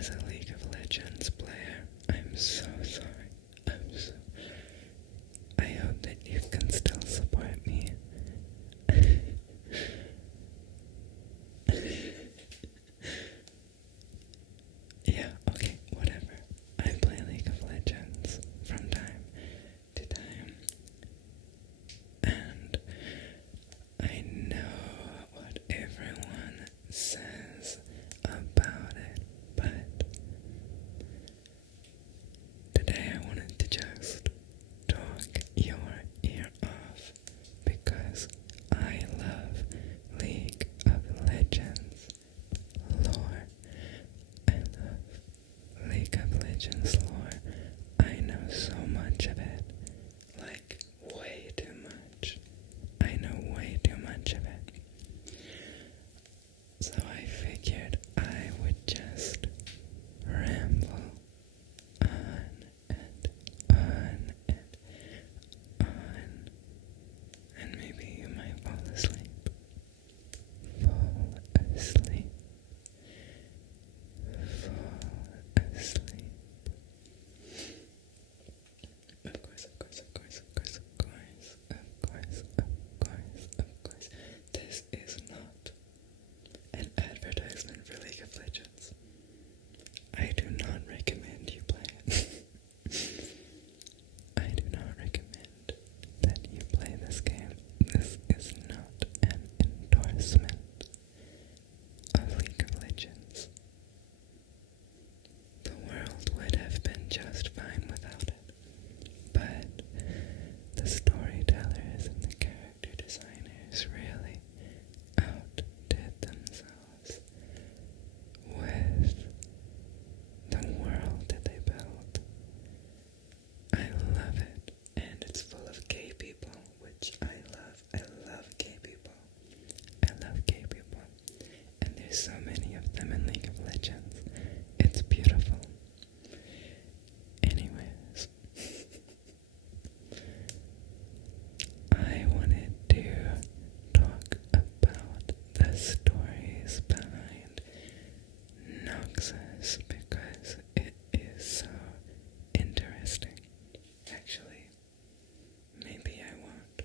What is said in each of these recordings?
As a League of Legends player, I'm so sorry. I hope that you can still support me. Yeah, okay, whatever. I play League of Legends from time to time. And I know what everyone says about it, but today I wanted to just talk your ear off because I love League of Legends lore. I love League of Legends lore. I know so much of it, like way too much. I know way too much of it. So I figured I would just ramble on and on and on, and maybe you might fall asleep. Fall asleep. Fall asleep. Of course. This is not an advertisement for League of Legends. I do not recommend you play it. I do not recommend that you play this game. This is not an endorsement of League of Legends. The world would have been just fine without it, but the storytellers and the character designers really outdid themselves with the world that they built. I love it, and it's full of gay people, which I love. I love gay people. And there's so many of them in League of Legends. It's beautiful. Anyways, I wanted to talk about the stories behind Noxus because it is so interesting. Actually, maybe I won't.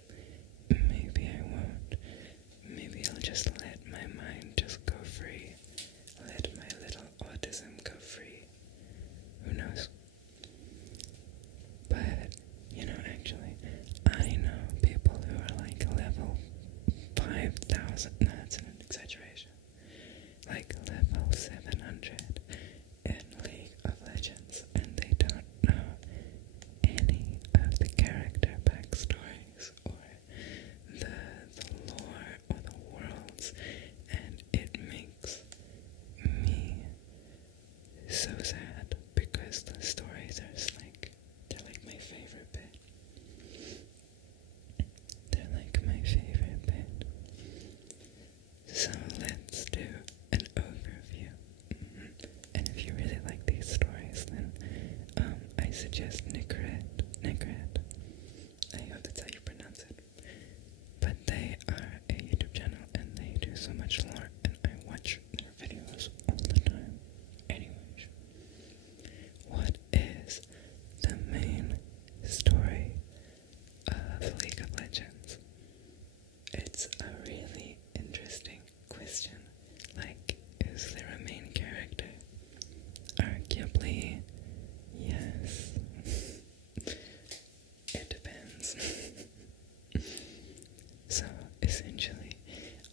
Maybe I'll just let my mind just go free. Let my little autism go free. Who knows? But, actually, I know people who are like level 5,000, no, that's an exaggeration, like level 700 in League of Legends, and they don't know any of the character backstories or the lore or the worlds, and it makes me so sad because the stories are just like, they're like my favorite bit. So let's do an overview. And if you really like these stories, then I suggest Nicorette. I hope that's how you pronounce it. But they are a YouTube channel and they do so much lore, and I watch their videos all the time. Anyways, what is the main story of League of Legends? It's a really interesting question. Like, is there a main character? Arguably, yes. It depends. So, essentially,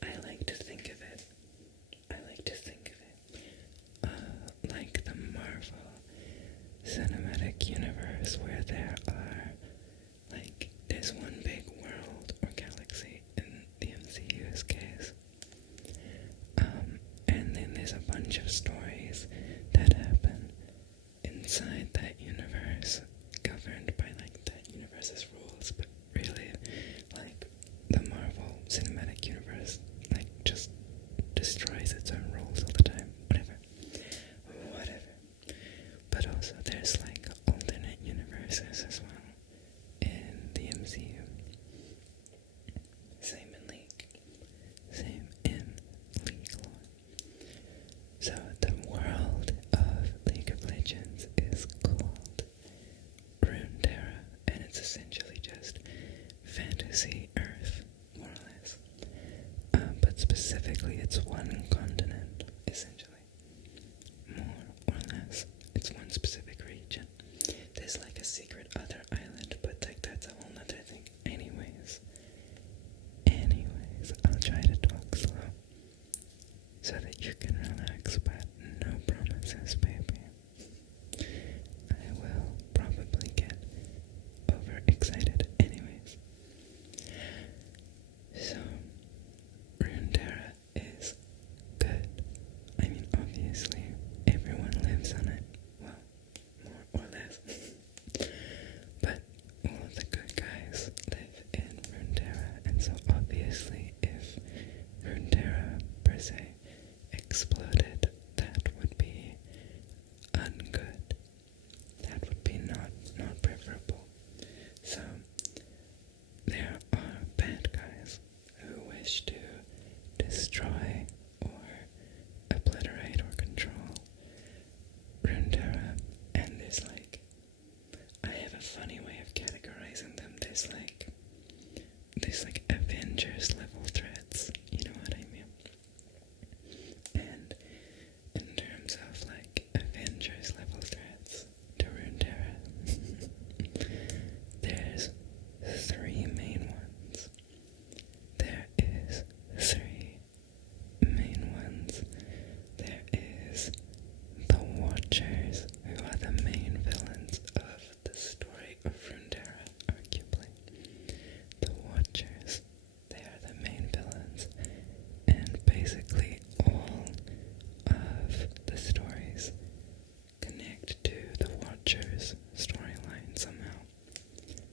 I like to think of it like the Marvel Cinematic Universe, where there are, like, there's one big world or galaxy in the MCU's case. And then there's a bunch of stories that happen inside that universe, governed by, like, that universe's rules, but really, like, the Marvel Cinematic Universe, like, just destroys its own rules all the time. Whatever. But also, there's, like, alternate universes as well in the MCU. Same in League lore. So, the Jesus, baby. I will probably get overexcited anyways. So, Runeterra is good. I mean, obviously, everyone lives on it. Well, more or less. But all of the good guys live in Runeterra, and so obviously, if Runeterra per se exploded, that would be ungood. That would be not preferable. So there are bad guys who wish to destroy or obliterate or control Runeterra, and there's like, I have a funny way of categorizing them. There's like Avengers level threats, you know what I mean? And in terms of like Avengers level threats to Runeterra, there's three main ones. There is three main ones. There is the Watchers, who are the main villains of the story of Runeterra, arguably. The Watchers, they are the main villains, and basically all of the stories connect to the Watchers storyline somehow.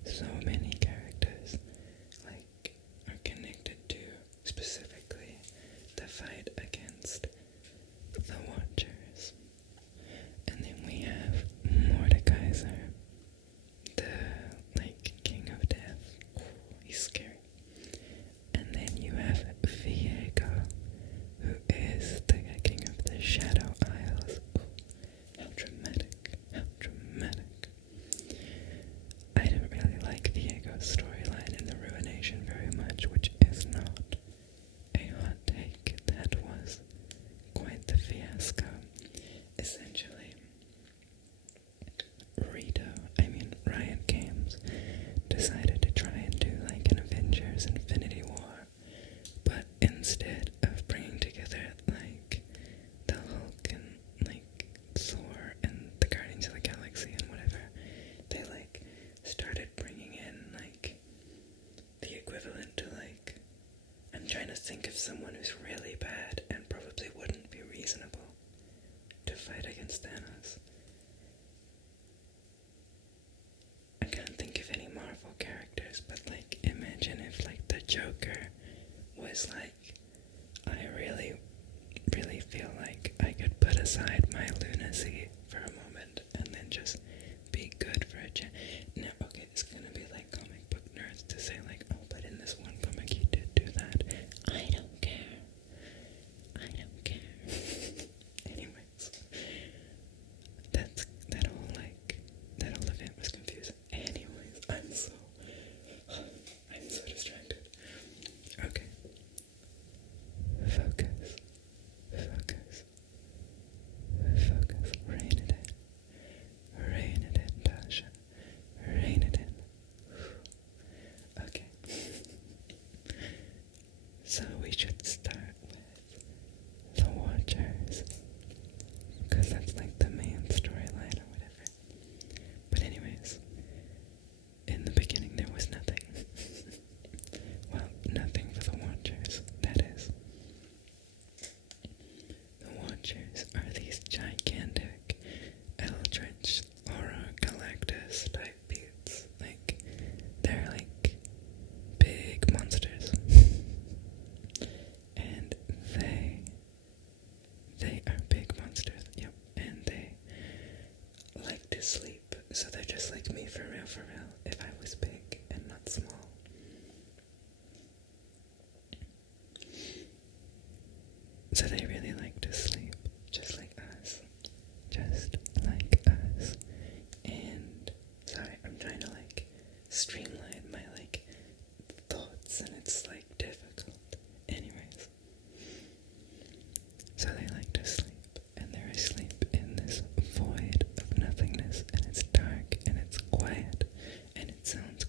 So many characters like are connected to specifically the fight against the Watchers. And then we have Mordekaiser, the like king of death. Ooh, he's scary. And then you have Viego, who is the king of the Shadow Isles. Ooh, how dramatic, how dramatic. I don't really like Viego's storyline in the Ruination very much, which is not a hot take. That was quite the fiasco. Essentially, Riot Games decided to try and do like an Avengers Infinity War, but instead of bringing together like the Hulk and like Thor and the Guardians of the Galaxy and whatever, they like started bringing in like the equivalent to like, I'm trying to think of someone who's really bad and probably wouldn't be reasonable to fight against Thanos. I can't think of any Marvel characters, but like imagine if like the Joker was like, I really, really feel like I could put aside my lunacy for a moment and then just be good for a change. Now, okay, it's gonna be like comic book nerds to say like, oh, but in this one comic he did do that. I don't care. I don't care. Anyways, that whole event was confusing. Anyways, I'm so distracted. Okay. Focus. Rein it in. Rein it in, Tasha. Rein it in. Okay. So we should start with the Watchers, because that's like the main storyline or whatever. But anyways, in the beginning there was nothing. Well, nothing for the Watchers, that is. The Watchers are these gigantic Eldritch Aura Galactus type beats. Like, they're like big monsters. And they are big monsters, yep, and they like to sleep. So they're just like me for real, if I was big and not small. So they really like to sleep, just like us. And, sorry, I'm trying to like streamline my like thoughts, and it's like difficult. Anyways, so they like to sleep, and they're asleep in this void of nothingness, and it's dark, and it's quiet, and it sounds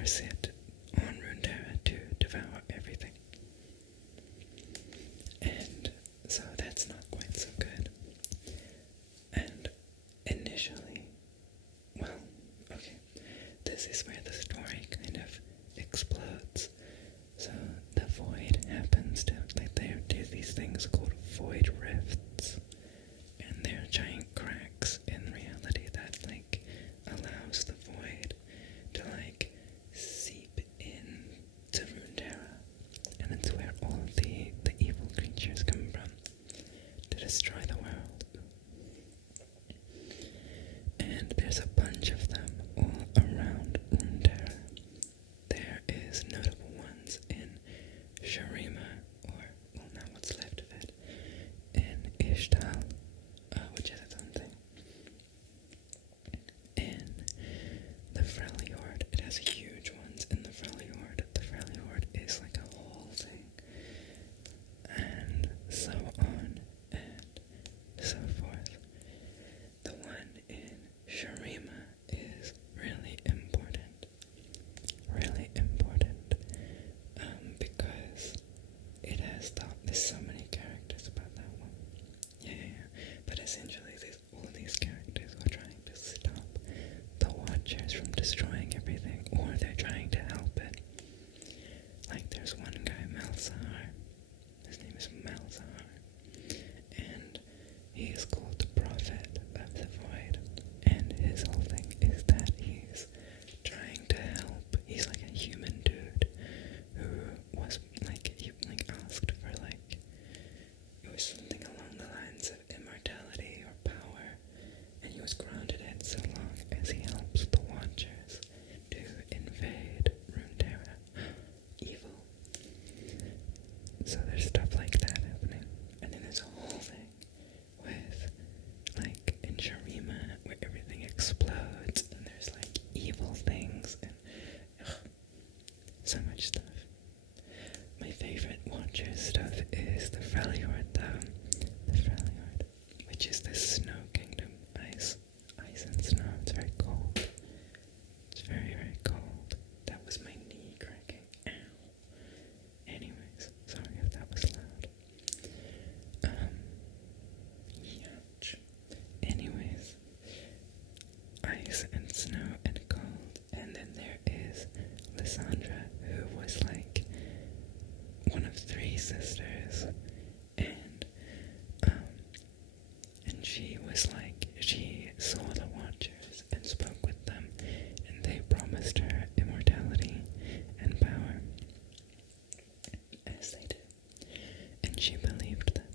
are set on Runeterra to devour everything. And so that's not quite so good. And initially, well, okay, this is where the story kind of explodes. So the void happens to, like, there are these things called void rifts, and they're giant cracks in reality that, like, allows the void to, like, seep in to Runeterra, and it's where all of the evil creatures come from to destroy the world. And there's a bunch of them all around Runeterra. There is notable ones in Shurima, or, well, now what's left of it, in Ishtal, which is its own thing. In the Freljord, it has huge ones in the Freljord. The Freljord is like a whole thing, and so on and so forth. The one in Shurima is really important, because it has there's so many characters about that one. Yeah. But essentially, all of these characters are trying to stop the Watchers from destroying everything, or they're trying to help it. Like, there's one guy, Malzahar. His name is Malzahar, and he is called the Prophet of the Void. And his whole thing is that he's trying to help. He's like a human dude who was like, he like asked for, like, it was something along the lines of immortality or power, and he was granted it so long as he helps the Watchers to invade Runeterra. Evil. So there's stuff like that happening, and then there's a whole thing with, like, in Shurima where everything explodes and there's like evil things and so much stuff. My favorite Watcher stuff is the Freljord, though. The Freljord, which is the snow kingdom. Ice and snow. It's very cold. It's very, very cold. That was my knee cracking. Ow. Anyways, sorry if that was loud. Yuck. Anyways, ice and snow and cold. And then there is Lissandra, who was like one of 3 sisters, and she was like, she saw the Watchers and spoke with them, and they promised her immortality and power, as they did, and she believed them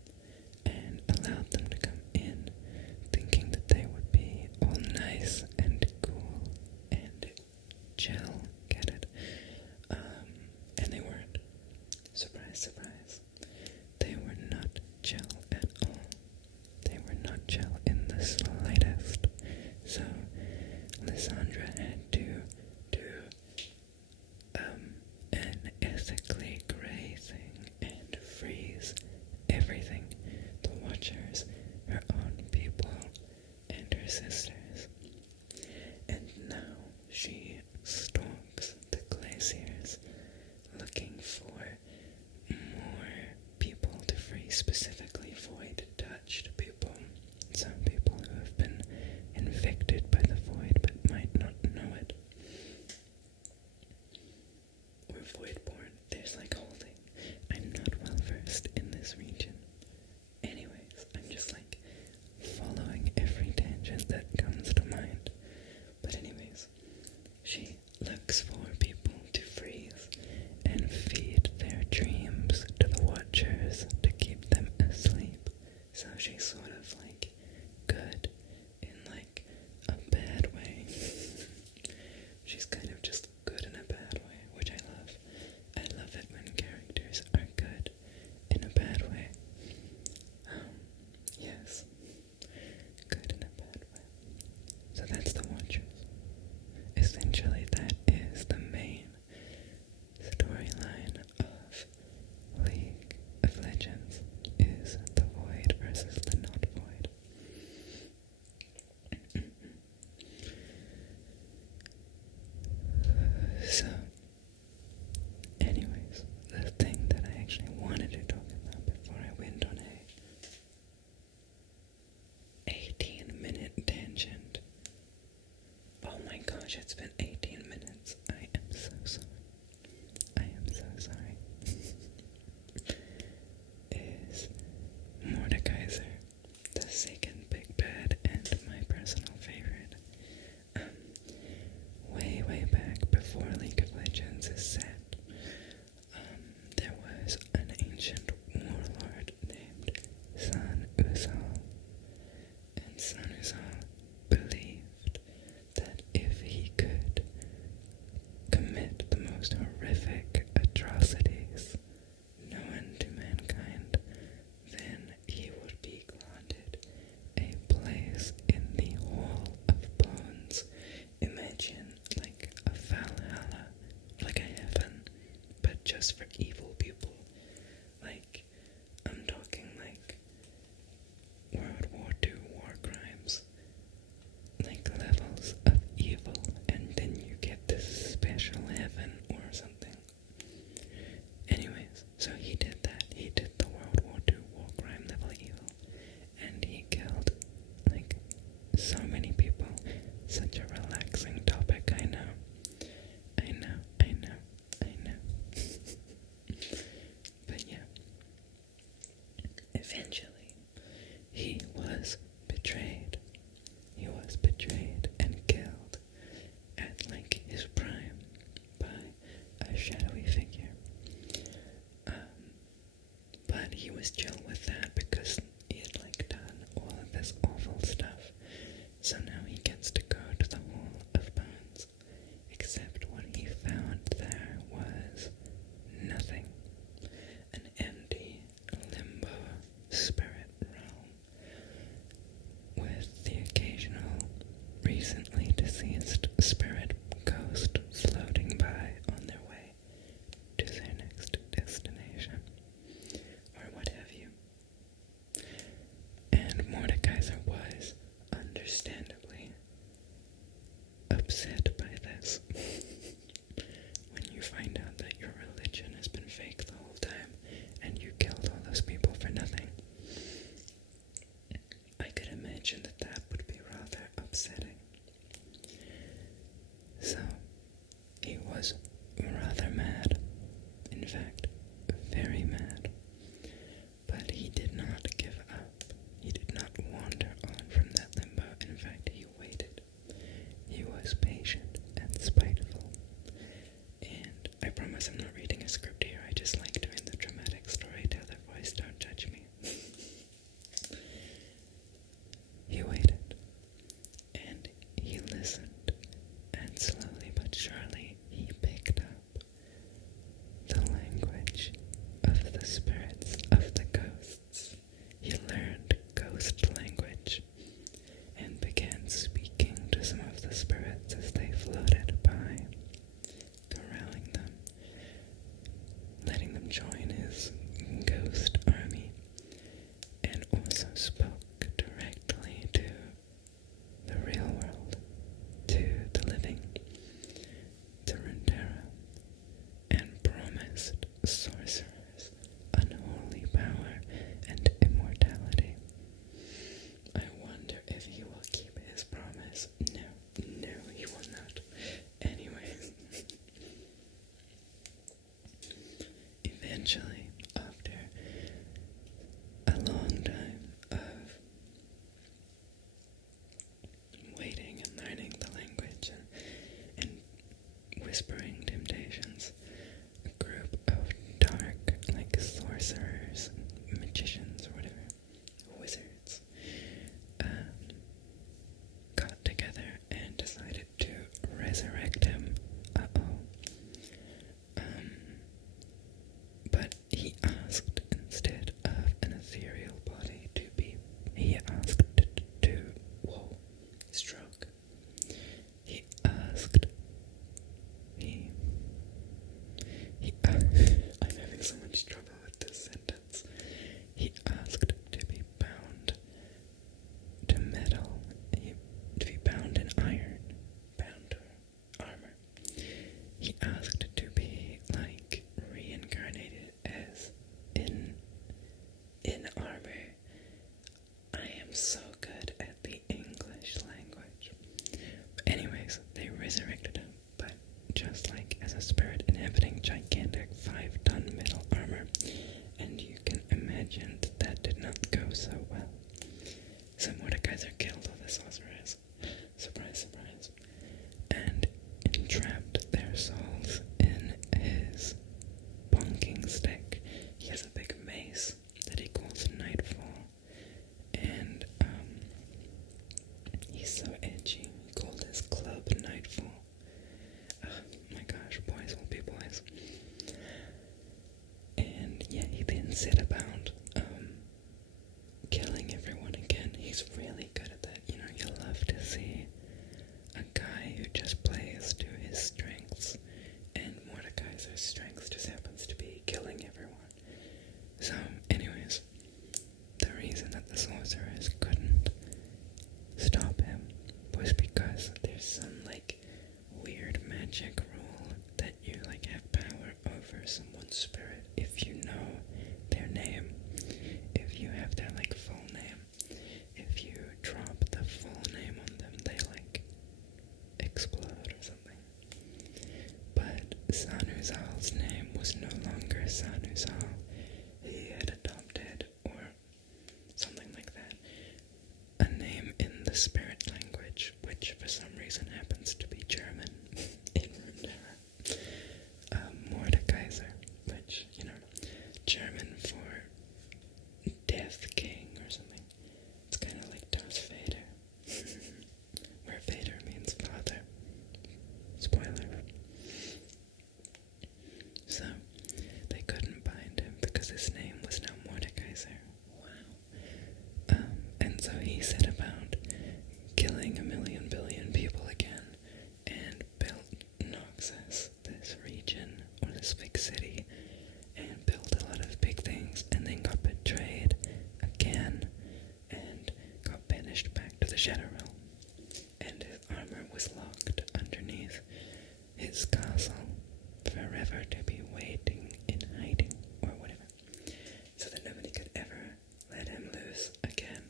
and allowed them to come in, thinking that they would be all nice and cool and chill, get it? gosh, it's been 18 minutes. I am so sorry. I am so sorry. Is Mordekaiser, the second big bad and my personal favorite. Way back before League of Legends is set, there was an ancient warlord named Sun Uzal, and Sun Uzal believed that if he could commit the most horrific atrocities known to mankind, then he would be granted a place in the Hall of Bones. Imagine like a Valhalla, like a heaven, but just for evil people. Like, I'm talking like World War II war crimes, like levels of evil, and then you get this special heaven or something. Anyways, so he did that. He did the World War II war crime level evil, and he killed like so many people. Such a relaxing topic, I know. But yeah, eventually he was betrayed. He was betrayed and killed at like his prime by a shadowy figure. But he was chill with that because he had like done all of this awful stuff. So now he gets to go to the Hall of Bones, except what he found there was nothing. An empty limbo spirit realm with the occasional recently deceased spirit ghost floating by on their way to their next destination, or what have you. And Mordekaiser was understandably upset by this. When you find out that your religion has been fake the whole time and you killed all those people for nothing, I could imagine that that would be rather upsetting. So he was rather mad, in fact, very mad. But he did not give up. He did not wander on from that limbo. In fact, he waited. He was patient and spiteful. And I promise I'm not reading a script here. I just like doing the dramatic storyteller voice. Don't judge me. He waited. And he listened. And slowly but surely, he picked up the language of the spirits, of the ghosts. He learned ghost language and began speaking to some of the spirits as they floated by, corralling them, letting them join his ghost army, and also spoke directly to the real world, to the living, to Runeterra, and promised sorcerers unholy power and immortality. I wonder if he will keep his promise. No, he will not. Anyways, eventually, after a long time of waiting and learning the language and whispering temptations, a group of dark, like sorcerers, magicians, or whatever, wizards, got together and decided to resurrect him. But he asked, instead of an ethereal body to be, he asked to, stroke. He asked, I'm having so much trouble with this sentence. He asked to be bound to metal, to be bound in iron, bound to armor. He asked to be, like, reincarnated as in armor. I am so good at the English language. Anyways, they resurrected just like as a spirit inhabiting gigantic 5-ton metal armor, and you can imagine that did not go so well. So Mordekaiser killed all the sorcerers. Surprise, surprise. And entrapped their souls in his bonking stick. He has a big mace that he calls Nightfall. And, he's so edgy. He called his club Nightfall. Oh my gosh, boys will be boys. And yeah, he then set about killing everyone again. He's really good at that. You know, you love to see a guy who just plays to his strengths, and Mordekaiser's strength just happens to be killing everyone. So, anyways, the reason that the sorcerers couldn't stop him was because there's some, like, weird magic rule that you, like, have power over someone's spirit if you know their name. If you have their, like, full name. If you drop the full name on them, they, like, explode or something. But Sanuzal's name was no longer Sanuzal. He had adopted, or something like that, a name in the spirit language, which for some reason happens to be German in Runeterra. Mordekaiser, which, you know, German for Death King or something. It's kind of like Darth Vader, where Vader means father. Spoiler. So, they couldn't bind him because his name was now Mordekaiser. Wow. And so he set about killing a million billion people again, and built Noxus, this region, or this big city, and built a lot of big things, and then got betrayed again, and got banished back to the Shadow Realm, and his armor was locked underneath his castle, forever to be waiting in hiding, or whatever, so that nobody could ever let him loose again.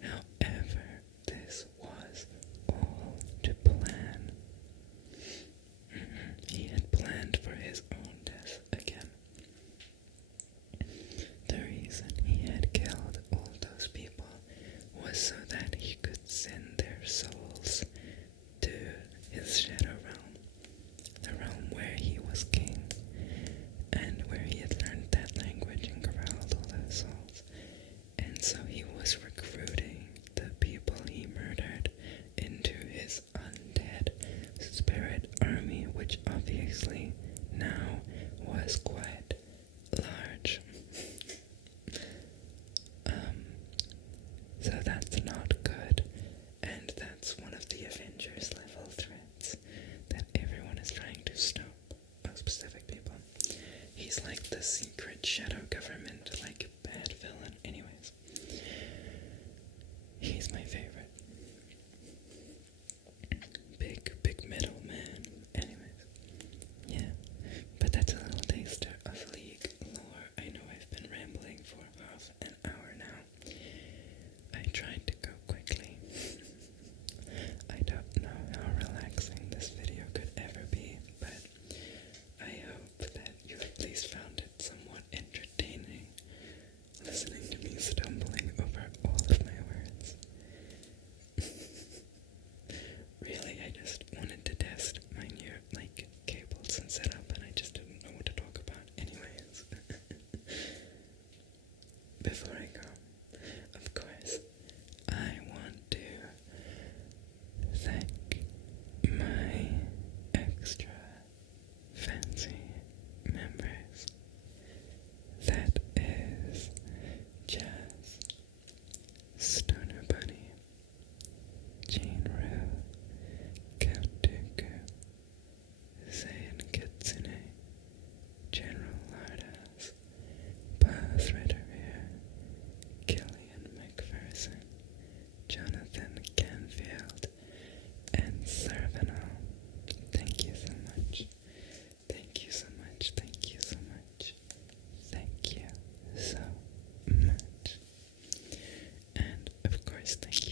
However, this was all to plan. He had planned for his own death again. The reason he had killed all those people was so that he could send their souls to his shadow realm, the realm where he was king, and where he had learned that language and corralled all those souls. And so he was recruiting the people he murdered into his undead spirit army, which obviously now was quite large. So that's not good, and that's one of the Avengers level threats that everyone is trying to stop, specific people. He's like the secret shadow government, like bad villain. Anyways, he's my favorite. Big metal man. Anyways, yeah, but that's a little taster of League lore. I know I've been rambling for half an hour now. I tried to go quickly. I don't know how relaxing this video could ever be, but I hope that you at least found it somewhat entertaining, listening to me stumbling over all of my words. Really, I just wanted to test my new, like, cables and setup, and I just didn't know what to talk about anyways. Before I go, of course, I want to thank my extra fancy members. That is Jazz, Stoner Bunny, Jean Rue, Kautuku, Zayn Kitsune, General Lardass, Buzz Redderbeer, Killian McPherson, Jonathan Canfield, and Servanal. Thank you so much. Thank you so much. Thank you so much. Thank you so much. And of course, thank you